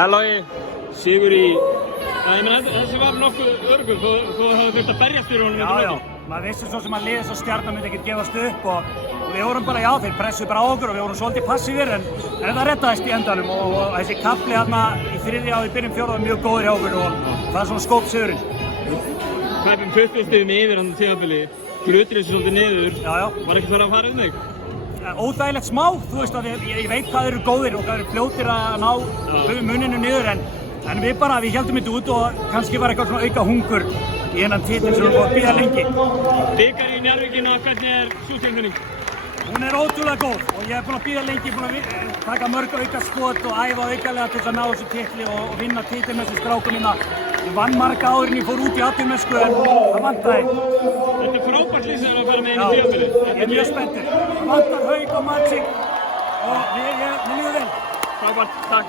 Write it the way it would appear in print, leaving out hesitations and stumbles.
Ellogi, sigur í... Ég meina, þessi var nokkuð öruggur, þú hafði þurft að berjast fyrir honum. Já, maður vissi svo sem að liðið svo Stjarnan myndi ekkert gefast upp og við vorum bara, já, þeir pressuðu bara á okkur og við vorum svolítið passífir en það reddaðist í endanum og þessi kafli hérna í þriðja og í byrjun fjórða var mjög góður hjá okkur og það er svona skóp sigurinn. Hleypum 20 stigum yfir hann tímabili, glutir þessu svolítið niður. Já. Var ekkert verið að fara um þig? Óþægilegt smá, þú veist að ég veit hvað þeir eru góðir og hvað þeir eru fljótir að ná muninu niður en við héldum þetta út og kannski var eitthvað svona auka hungur í hennan titil sem við fórum að bíða lengi. Bikar í Njarðvíkina, hvernig er sú tilfinning? Hún er ótrúlega góð og ég hef búinn að bíða lengi, búinn að taka mörg auka skot og æfa aukalega til þess að ná þessu titli og vinna titil með þessu strákum hérna. Ég vann marga áður en ég fór út í atvinnumennsku en það vantaði. Þetta er frábært lýsing að fara með einu tímabili. Ég er mjög spenntur. Það vantar Hauk og Magic og við líður vel. Frábært, takk.